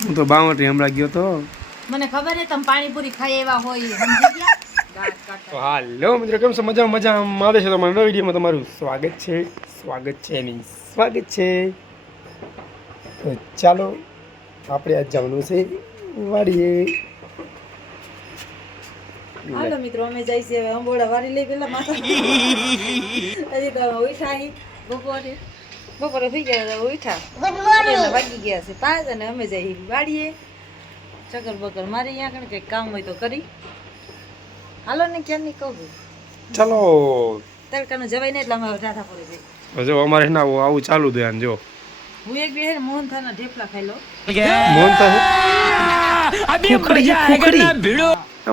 હું તો બાવટી હમણાં ગયો તો મને ખબર છે તમે પાણીપુરી ખાઈ એવા હોય સમજી ગયા તો હાલો મિત્રો કેમ છો મજા આવે છે તમારા નવા વિડીયોમાં તમારું સ્વાગત છે તો ચાલો આપણે આજ જવાનું છે વાડીએ હાલો મિત્રો અમે જઈ છે હવે અંબોડા વારી લઈ પેલા માથા હજી તો ઉઠા બપોરે થઈ ગયા ઉઠા વાગી ગયા છે 5 અને અમે જઈ વાડીએ ચક્કર બકર મારી અહીંયા કણ કંઈક કામ હોય તો કરી હાલો ને ક્યાં નહીં કહું ચાલો તડકાનું જવાય ને એટલે અમે ટાટા પડે છે જો અમારે ના આવું ચાલુ ધ્યાન જો હું એક બે મોહનથાળના ઢેફલા ખાઈ લો મોહનથાળ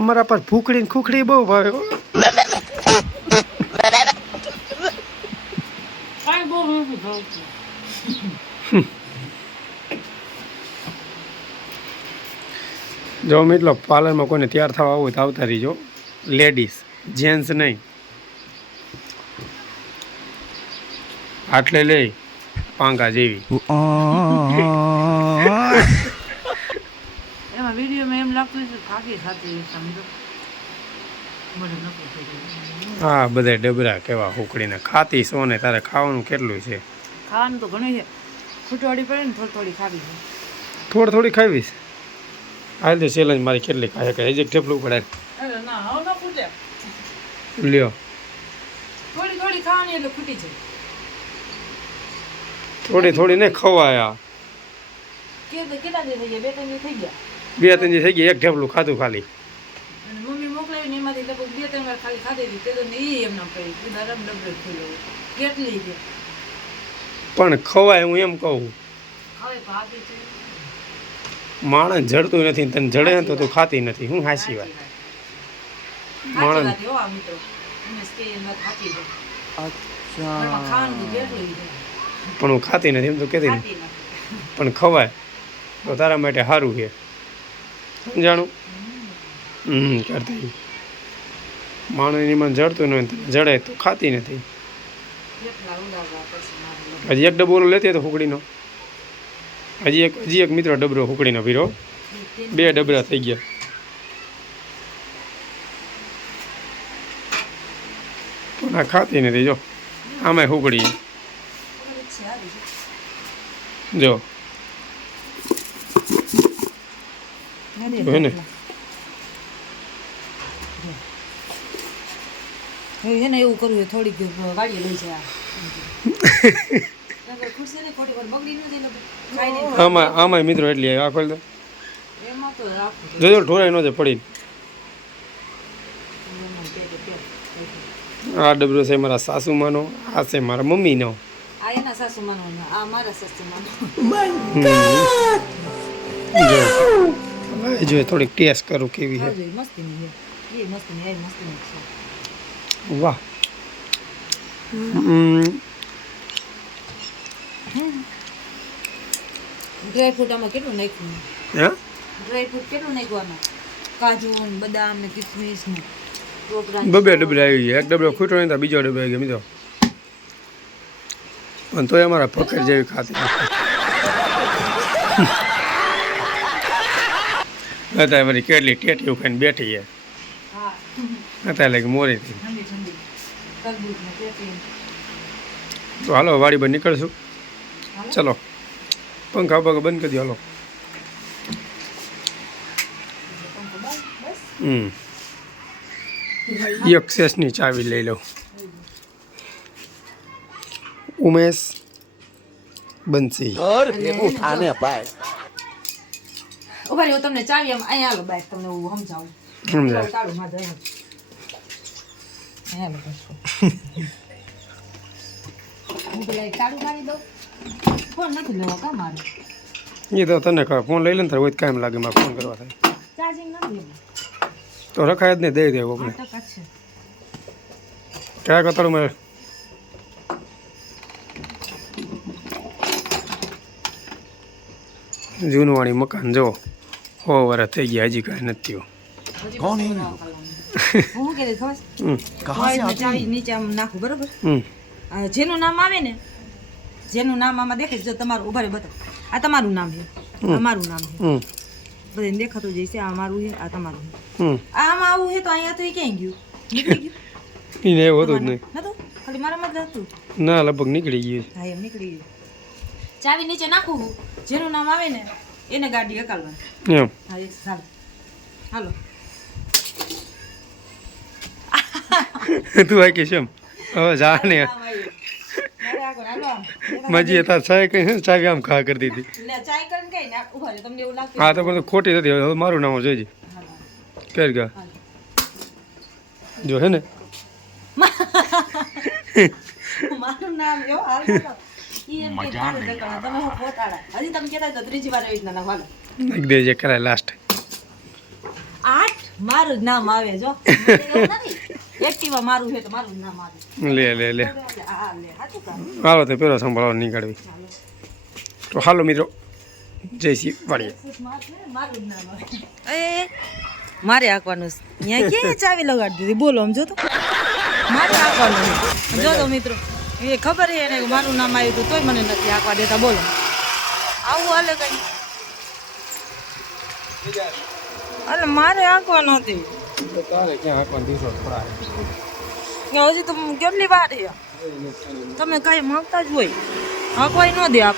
અમારા પર ફૂકડી ને ખુખડી બહુ ભાવે જો મિત્રો પાર્લરમાં કોઈને તૈયાર થવા આવું તો આવતા રહીજો લેડીઝ જેન્ટ્સ નહીં આટલે લઈ પાંકા જેવી એમાં વિડીયોમાં એમ લાગતું છે થાકી થાતી સમજો હા બધા ડબરા કેવા હુકડીને ખાતી સો ને તારે ખાવાનું કેટલું છે ખાવાનું તો ઘણું છે ખૂટવાડી પડે ને થોડી ખાવી છે થોડી ખાવીશ હાલ તો ચેલેન્જ મારી કેટલી ખાય કે એક ઠેપલું પડે ના હવે ન ખૂટે લ્યો થોડી ખાવાની એટલે ખૂટી છે થોડી ને ખવાયા કેટલા દિવસ થઈ ગયા 2-3 દિવસ થઈ ગયા 2-3 દિવસ થઈ ગયા એક ઠેપલું ખાધું ખાલી અને મમ્મી મોકલાવીને એમાંથી લગભગ 2-3 વાર ખાલી ખાધી હતી તે તો એ એમના પડી ધરમ ડબલ થઈ ગયો કેટલી છે પણ ખવાય હું એમ કહું હવે ભાભી છે માણસ જડતું નથી તને જડે ને તો તું ખાતી નથી હું હાસી વાત માણસ પણ હું ખાતી નથી એમ તો કહેતી નથી પણ ખવાય તો તારા માટે સારું છે સમજાણું કરતી માણસની મને જડતું નહીં તને જડે તો ખાતી નથી હજી એક ડબ્બો લેતી તો હુકડીનો હજી એક મિત્ર ડબરો હુકડીનો પીરો 2 ડબરા થઈ ગયા પણ આ ખાતી નથી જો આમાં હુકડી જો ને એને એવું કરવું થોડીક વાડી લઈ જાય આમાં મિત્રો એટલી આ ખોલ દો જોજો ઢોરાઈ ન જાય પડી આ ડબરો છે મારા સાસુમાનો આ છે મારા મમ્મીનો આ એના સાસુમાનો આ મારા સાસુમાનો જો થોડીક ટેસ્ટ કરું કેવી છે મસ્તીની છે એ મસ્તીની છે વાહ ડ્રાયફ્રૂટ આમાં કેટલું નાખ્યું હે ડ્રાયફ્રૂટ કેટલું નાખ્યું આમાં કાજુ ને બદામ ને કિસમિસ ને બબે ડબલા આવી ગયા એક ડબલો ખૂટો નહીં તો બીજો ડબલો આવી ગયો મિત્રો પણ તોય અમારા પકડ જેવી ખાતી અત્યારે મારી કેટલી ટેટીઓ ખાઈને બેઠી છે અત્યારે લાગે મોરી થઈ તો હાલો વાડી પર નીકળશું ચલો પંખા બંધ કરી દો હાલો એક્સેસની ચાવી લઈ લઉં ઉમેશ બંસી ઉભા રહ્યો તમને ચાવી આમ અહીંયા હાલો બાઈક તમને હું સમજાવું સમજાય ચાલુ માં જાય અહીંયા બસ હું પેલા ચાલુ કરી દઉં ફોન નથી લેવો કા મારે એ તો તને ખબર ફોન લઈ લે ને તારે હોય કાયમ લાગે મારે ફોન કરવા થાય ચાર્જિંગ નથી તો રખાય જ નહીં દઈ દે કોકને ક્યાં કતારું મારે જૂનવાણી મકાન જો 100 વર્ષ થઈ ગયા હજી કાંઈ નથી થયું कौन है હું કે ખબર ચાવી નીચે આમ નાખું બરોબર જેનું નામ આવે ને જેનું નામ આમાં દેખાય જો તમારું ઉભા રહે બતાવો આ તમારું નામ છે આ મારું નામ છે બધાને દેખાતું જઈશે આ મારું છે આ તમારું છે આમાં આવું છે તો અહીંયા તો એ ક્યાંય ગયું નીકળી ગયું એને એવું હતું જ નહીં નતું ખાલી મારામાં જ હતું ના લગભગ નીકળી ગયું હા એમ નીકળી ગયું ચાવી નીચે નાખું જેનું નામ આવે ને એને ગાડી હકાલવાની એમ હા એ ચાલો હાલો તું આખી છે એમ હવે જા ને મજી હતા ચાય કઈ ચાવી આમ ખા કરી દીધી ચાય કરીને કઈ ને ઉભા રહો તમને એવું લાગતું હા તો પણ ખોટી નથી હવે મારું નામ જોઈજે કર ગા જો હે ને મારું નામ જો હાલ ઈ એમ કે તારે દકણા તમે હો ફોટાડા હજી તમે કહેતા તો ત્રીજી વાર એવી રીતના નાખવાના નાખી દેજે કરાય લાસ્ટ 8 મારું જ નામ આવે જો એક્ટિવા મારું છે તો મારું જ નામ આવે લે લે લે હા લે હાચું કામ હાલો તો પેલો સંભાળવા નીકળવી તો હાલો મિત્રો જય શ્રી વાડીએ મારું જ નામ આવે એ મારે આકવાનું અહીંયા ક્યાં ચાવી લગાડી દીધી બોલો આમ જો તો મારે આકવાનું જો તો મિત્રો એ ખબર છે એને મારું નામ આવ્યું હતું તોય મને નથી આકવા દેતા બોલો આવું હાલે કઈ એટલે મારે આંકવા નથી તારે ક્યાં આપવાનો દિવસો પડાય હજી તો કેટલી વાર છે તમે કઈ માંગતા જ હોય આંકવાય ન દે આપ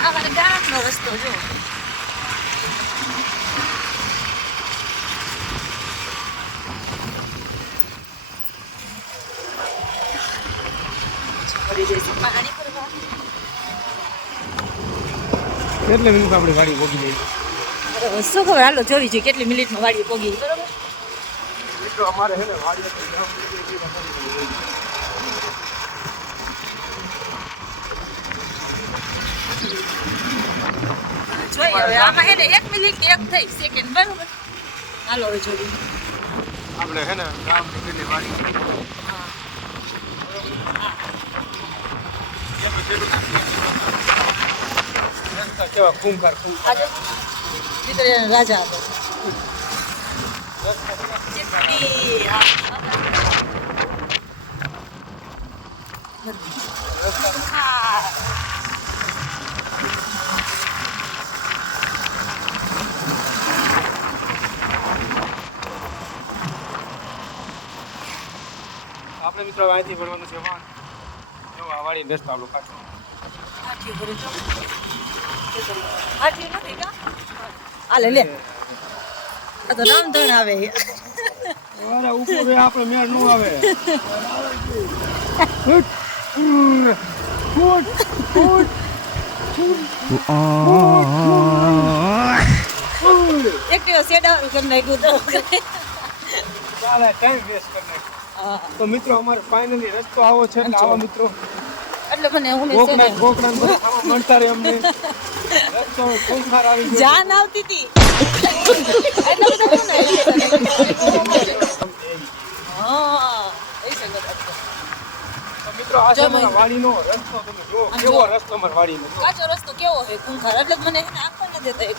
આ મારે ગામનો રસ્તો જો કેટલે મિનિટ આપણી વાડી પોગી જાય શું ખબર હાલો જોવી છે કેટલી મિનિટમાં વાડી પોગી બરોબર મિત્રો અમારે હે ને વાડી જોઈએ હવે આમાં હે ને 1 મિનિટ ને 1 થઈ સેકન્ડ બરોબર હાલો હવે જોઈએ આપણે હે ને ગામ કેટલી વાડી કેવા ખૂંખાર આજે ભીતર રાજા હતો આપણે મિત્રો અહીંથી ભરવાનું છે વાન જો આ વાડી રસ્તો આપણો કાચો હાલે લે આ તો નામ ધણ આવે અરે ઉપર આપણે મેળ નો આવે એક દિવસ સેડાવાનું કરી નાખ્યું તો ચાલે ટાઈમ વેસ્ટ કરી નાખ્યો તો મિત્રો અમારે ફાઇનલી રસ્તો આવો છે એટલે આવા મિત્રો એટલે મને હું ગોકણા મળતા રહે અમને રસ્તો ખૂંખાર આવી ગયો જાન આવતી હતી મિત્રો આ છે મારા વાડીનો રસ્તો તમે જો કેવો રસ્તો મારા વાડીનો કાચો રસ્તો કેવો છે ખૂંખાર એટલે મને એને આંખો ન દેતા એક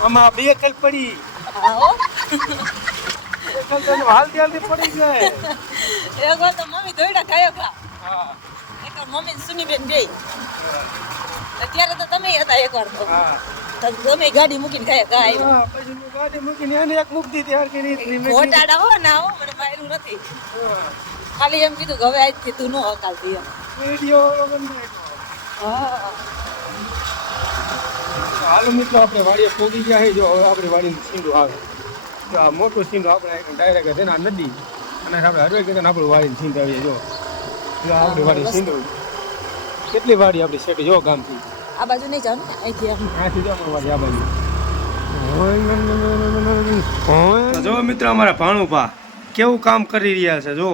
આમાં બે કલ પડી હાલતી હાલતી પડી જાય એક વાર તો મમ્મી દોડ્યા ખાયો ખા હા એક વાર મમ્મી સુનીબેન બે અત્યારે તો તમે હતા એક વાર તો હા તમે ગાડી મૂકીને ખાયા ખા આવ્યો હા પછી હું ગાડી મૂકીને એને એક મૂકી દીધી હાર કે નહીં ખોટાડા હો ના હો મને માર્યું નથી ખાલી એમ કીધું કે હવે આજથી તું ન હકાલતી એમ વિડિયો બનાવ્યો હા હાલો મિત્રો આપણે વાડીએ પહોંચી ગયા છે જો હવે આપણી વાડીનું સીંડું આવે તો આ મોટું સીંડું આપણે ડાયરેક્ટ છે ને આ નદી અને આપણે હરવે કીધું આપણું વાડીનું સીંડ આવીએ જો આપણી વાડી સીંડું કેટલી વાડી આપણી શેઠી જો ગામથી આ બાજુ નહીં જાવ ને અહીંથી આમ આથી જો અમારી વાડી આ બાજુ જો મિત્રો અમારા ભાણુભા કેવું કામ કરી રહ્યા છે જો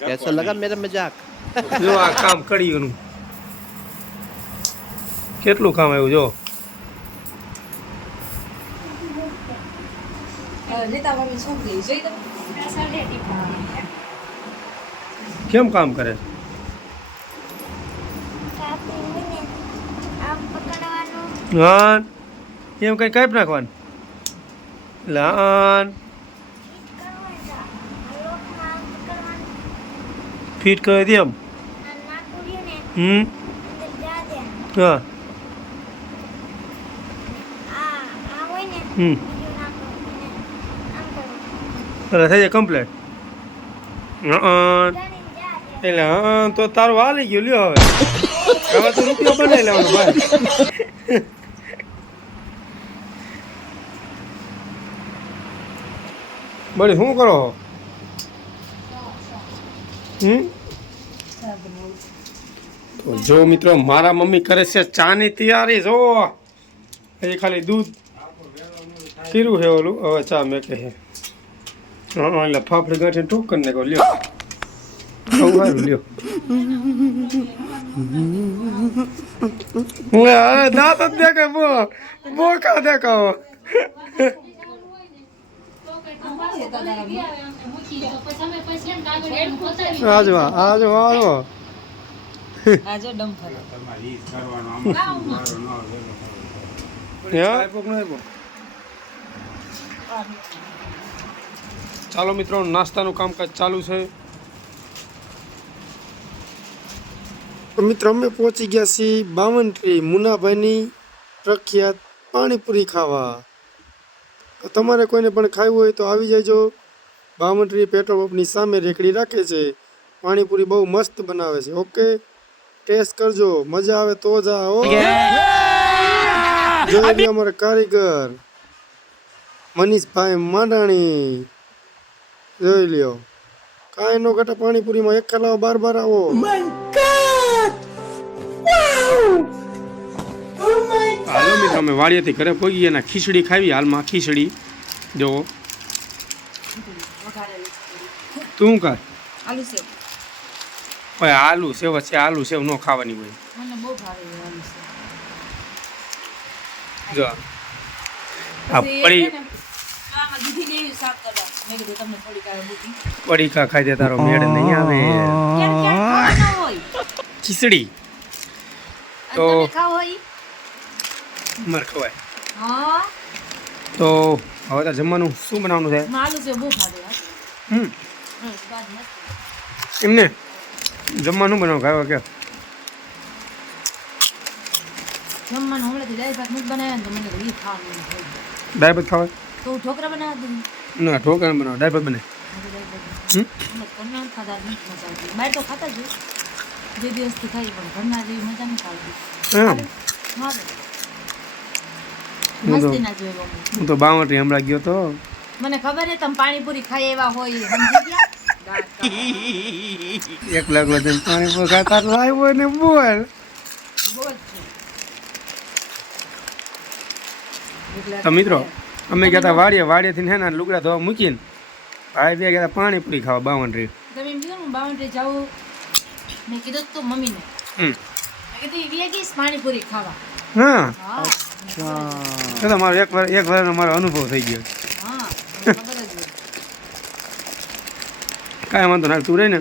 कैसा लगा मेरा मजाक જો આ કામ કર્યું કેટલું કામ આવ્યું જો નીતા મમ્મી છોકરી જોઈ તમે કેમ કામ કરે લાન એમ કઈ કાપ નાખવાનું લાન ફિટ કરી દે એમ હા એટલે થઈ જાય કમ્પ્લેટ એટલે હા તો તારું હાલી ગયું લ્યો હવે તો રૂપિયો બનાવી લેવાનો ભાઈ બળી શું કરો તો જો મિત્રો મારા મમ્મી કરે છે ચાની તૈયારી જો એ ખાલી દૂધ કર્યું છે ઓલું હવે ચા મેં કહે હા એટલે ફાફડી ગાંઠી ટૂંક કરીને કહો લ્યો સારું લ્યો દાંત જ દેખાય બોકા દેખાવો આજો આજો આજો આજો ડમ ચાલો મિત્રો નાસ્તાનું કામકાજ ચાલુ છે મિત્રો અમે પહોંચી ગયા છીએ બાવનટ્રી મુનાભાઈની પ્રખ્યાત પાણીપુરી ખાવા તો તમારે કોઈને પણ ખાવું હોય તો આવી જાયજો બાવનટ્રી પેટ્રોલ પંપની સામે રેકડી રાખે છે પાણીપુરી બહુ મસ્ત બનાવે છે ઓકે ટેસ્ટ કરજો મજા આવે તો જ આવો જોઈ લો અમારા કારીગર મનીષભાઈ માંડાણી જોઈ લ્યો કાંઈ નો ઘટે પાણીપુરીમાં એક કલાક બાર આવો હાલો મિત્રો અમે વાડિયાથી ઘરે પહોંચી એના ખીચડી ખાવી હાલમાં ખીચડી જો તું કર આલુ સેવ ભાઈ આલુ સેવ છે આલુ સેવ ન ખાવાની હોય મને બહુ ભાવે આલુ સેવ જો આ પડી આમાં દીધી લેવી સાફ કરવા મેં કીધું તમને થોડી કાય બુટી પડીકા ખાઈ દે તારો મેળ નહીં આવે ક્યાં હોય ખીચડી તો તમે ખાવ હોય મર ખવાય હા તો હવે તાર જમવાનું શું બનાવવાનું છે આલુ સેવ બહુ ભાવે સ્વાદ મસ્ત એમને જમવાનું બનાવ ખાવા કે જમવાનું હમણાંથી દાળ ભાત નથી બનાવ્યા તો મને તો ઈ ખાવાનું થઈ ગયું દાળ ભાત ખાવા તો હું ઢોકળા બનાવવા દઉં ના ઢોકળા બનાવ દાળ ભાત બને ઘરના ખાતા નથી મજા આવતી બહાર તો ખાતા જ બે દિવસથી ખાઈ પણ ઘરના જેવી મજા નથી આવતી મસ્તી ના જોઈ હું તો બાવટરી હમણાં ગયો તો મને ખબર છે તમે પાણીપુરી ખાઈ એવા હોય સમજી ગયા એક લાખ પાણીપુરી ખાતા લાવ્યો ને બોલ તો મિત્રો અમે ગયા હતા વાડિયાથી હે ને લુગડા ધોવા મૂકીને ભાઈ બે ગયા હતા પાણીપુરી ખાવા બાવનરી તમે એમ કીધું બાવનરી જાવું મેં કીધું તો મમ્મીને મેં કીધું વેગીસ પાણીપુરી ખાવા હા તો મારો એક વર્ષનો મારો અનુભવ થઈ ગયો હા ખબર જ કાંઈ વાંધો ના તું રહી ને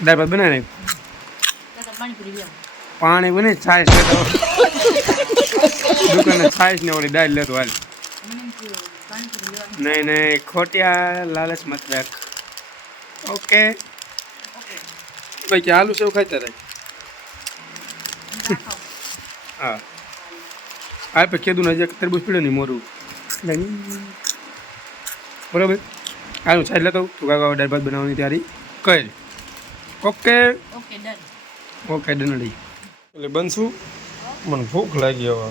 દાળ ભાત બનાવી નાખ પાણીપુરી લેવું પાણી બને છાશ લેતો દુકાને છાશ ને ઓલી દાળ લેતો હાલ નહીં નહીં ખોટિયા લાલચ મત રાખ ઓકે ભાઈ કે આલુ સેવ ખાતા રહે હા આ પે કીધું ને હજી તરબૂચ પીડ્યો નહીં મોરું બરાબર આનું છાશ લેતો તું કાકા દાળ ભાત બનાવવાની તૈયારી કર ઓકે ઓકે ડન ઓકે ડનડી એટલે બનશું મને ભૂખ લાગી હવે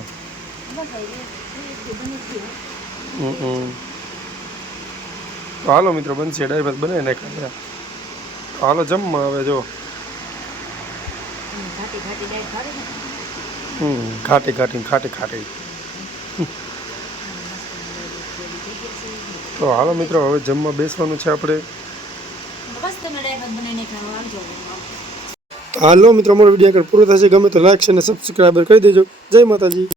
તો હાલો મિત્રો બનશે દાળ ભાત બનાવી નાખ્યા હાલો જમવા હવે જો ખાટી ખાટી તો હાલો મિત્રો હવે જમવા બેસવાનું છે આપણે હાલો મિત્રો અમારો વિડીયો આગળ પૂરો થશે ગમે તો લાઈક અને સબસ્ક્રાઈબર કરી દેજો જય માતાજી.